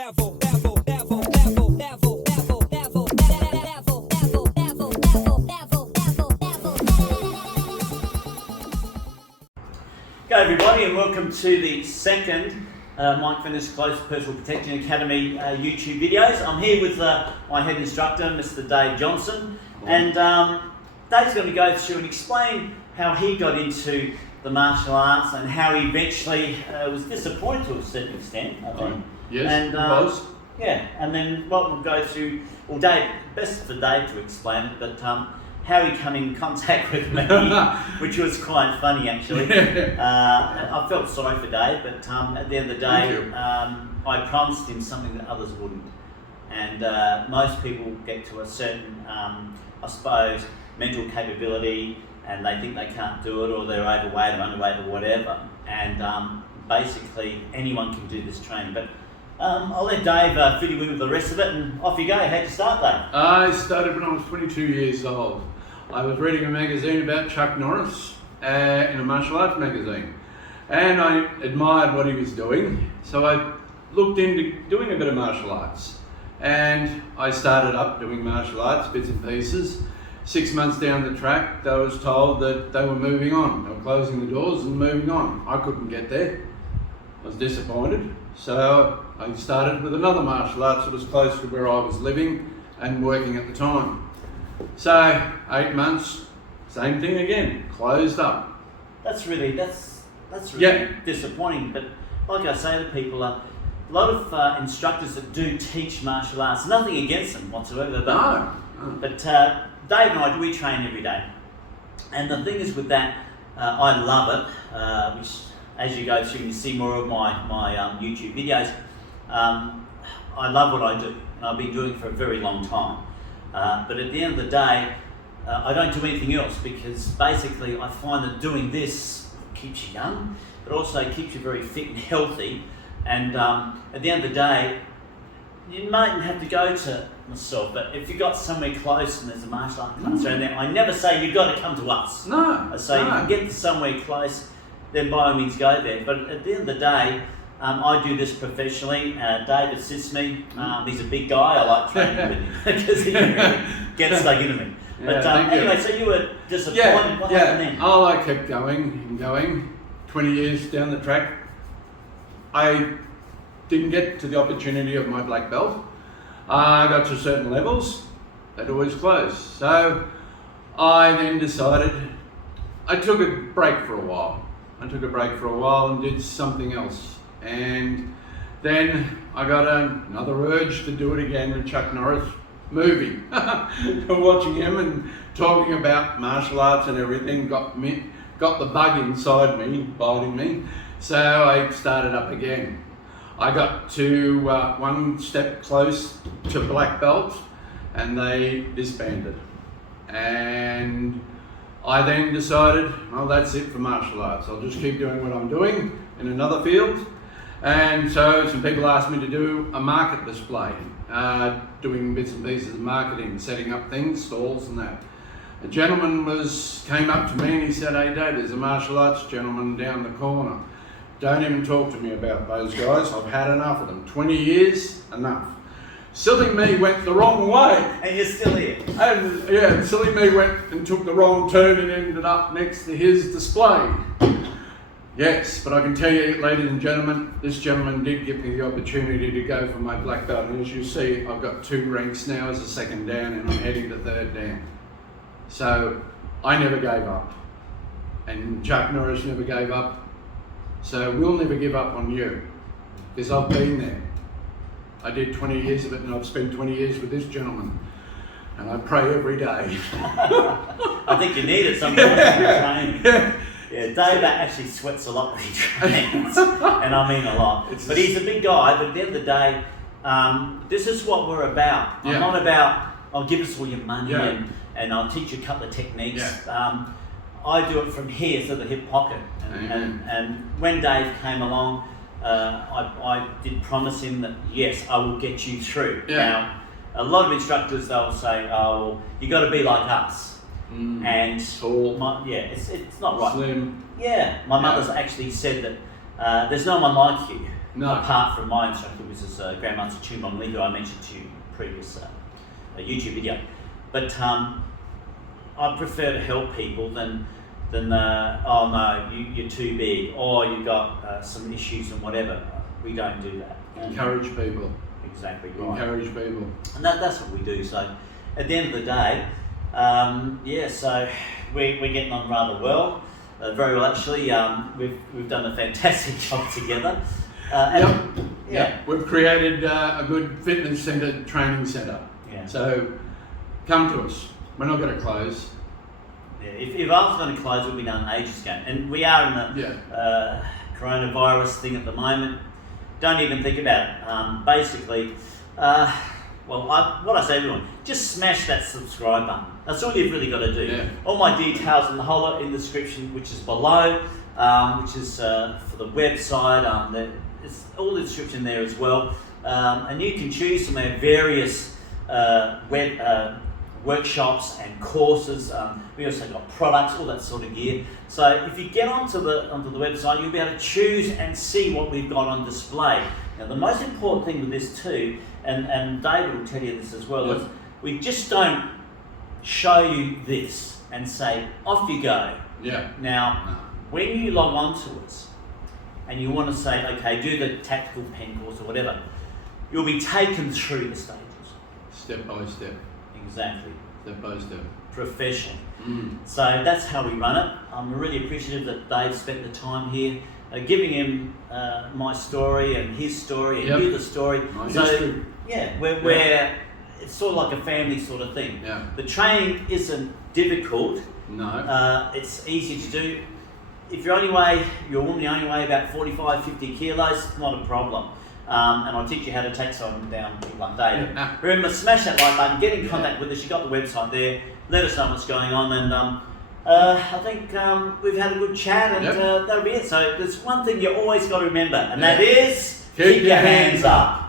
G'day everybody, and welcome to the second Mike Fitness Close Personal Protection Academy YouTube videos. I'm here with my head instructor, Mr. Dave Johnson, and Dave's going to go through and explain how he got into the martial arts and how he eventually was disappointed to a certain extent, I think. Yes, and, it was. Yeah, and then what we'll go through, well Dave, best for Dave to explain it, but how he came in contact with me, which was quite funny actually. I felt sorry for Dave, but at the end of the day, I promised him something that others wouldn't. And most people get to a certain, I suppose, mental capability, and they think they can't do it, or they're overweight or underweight or whatever. And basically, anyone can do this training. But I'll let Dave fill you in with the rest of it, and off you go. How'd you start, Dave? I started when I was 22 years old. I was reading a magazine about Chuck Norris in a martial arts magazine, and I admired what he was doing, so I looked into doing a bit of martial arts, and I started up doing martial arts, bits and pieces. 6 months down the track, I was told that they were moving on. They were closing the doors and moving on. I couldn't get there. I was disappointed, so I started with another martial arts that was close to where I was living and working at the time. So 8 months, same thing again, closed up. That's really disappointing. But like I say to people, a lot of instructors that do teach martial arts, nothing against them whatsoever. But Dave and I, we train every day, and the thing is with that, I love it. Which, as you go through and you see more of my YouTube videos, I love what I do, and I've been doing it for a very long time. But at the end of the day, I don't do anything else, because basically I find that doing this keeps you young, but also keeps you very fit and healthy. And at the end of the day, you mightn't have to go to myself, but if you've got somewhere close and there's a martial art class around there, I never say you've got to come to us. I say you can get to somewhere close, then by all means go there. But at the end of the day, I do this professionally. Dave assists me. He's a big guy. I like training with him because he really gets stuck into me. But anyway, so you were disappointed. What happened then? Oh, I kept going and going. 20 years down the track, I didn't get to the opportunity of my black belt. I got to certain levels, they'd always close. So I then decided, I took a break for a while. And did something else. And then I got another urge to do it again with Chuck Norris movie. Watching him and talking about martial arts and everything got the bug inside me, biting me. So I started up again. I got to one step close to black belt, and they disbanded. And I then decided, well, that's it for martial arts. I'll just keep doing what I'm doing in another field. And so some people asked me to do a market display, doing bits and pieces of marketing, setting up things, stalls and that. A gentleman came up to me and he said, "Hey Dave, there's a martial arts gentleman down the corner. Don't even talk to me about those guys. I've had enough of them. 20 years, enough." Silly me went the wrong way. And you're still here. And yeah, silly me went and took the wrong turn and ended up next to his display. Yes, but I can tell you, ladies and gentlemen, this gentleman did give me the opportunity to go for my black belt. And as you see, I've got 2 ranks now as a second dan, and I'm heading to 3rd dan. So I never gave up. And Chuck Norris never gave up. So we'll never give up on you, because I've been there. I did 20 years of it, and I've spent 20 years with this gentleman, and I pray every day. I think you need it sometimes. Yeah, Dave actually sweats a lot when he trains, and I mean a lot. But he's a big guy, but at the end of the day, this is what we're about. I'm not about, I'll give us all your money and I'll teach you a couple of techniques. I do it from here to the hip pocket. And when Dave came along, I did promise him that, yes, I will get you through. Now, a lot of instructors, they'll say, "Oh, well, you got to be like us." And tall. it's not right. Slim. My mother's actually said that there's no one like you. No. apart from my instructor, which is Grandmaster Chumong Lee, who I mentioned to you in a previous YouTube video. But I prefer to help people than oh no, you're too big, or you've got some issues and whatever. We don't do that. Encourage people. Exactly right. Encourage people. And that's what we do. So at the end of the day, so we're getting on rather well. Very well actually. We've done a fantastic job together. We've created a good fitness centre, training centre. Yeah. So come to us. We're not going to close. Yeah. If I was going to close, it would be done ages ago. And we are in the coronavirus thing at the moment. Don't even think about it. Basically, what I say to everyone, just smash that subscribe button. That's all you've really got to do. Yeah. All my details and the whole lot in the description, which is below, which is for the website. There's all the description there as well. And you can choose from our various workshops and courses. We also got products, all that sort of gear. So if you get onto the website, you'll be able to choose and see what we've got on display. Now the most important thing with this too, and David will tell you this as well, is we just don't show you this and say, off you go. Yeah. Now, when you log on to us and you want to say, okay, do the tactical pen course or whatever, you'll be taken through the stages. Step by step. Exactly. Step by step. Profession. So that's how we run it. I'm really appreciative that Dave spent the time here, giving him my story and his story and you the story. History. We're it's sort of like a family sort of thing. Yeah. The training isn't difficult. No. It's easy to do. If your woman, you only weigh about 45, 50 kilos, not a problem. And I'll teach you how to take someone down one day. Remember, smash that like button, get in contact with us. You've got the website there. Let us know what's going on. And I think we've had a good chat, and that'll be it. So there's one thing you always got to remember, and that is keep your hands up.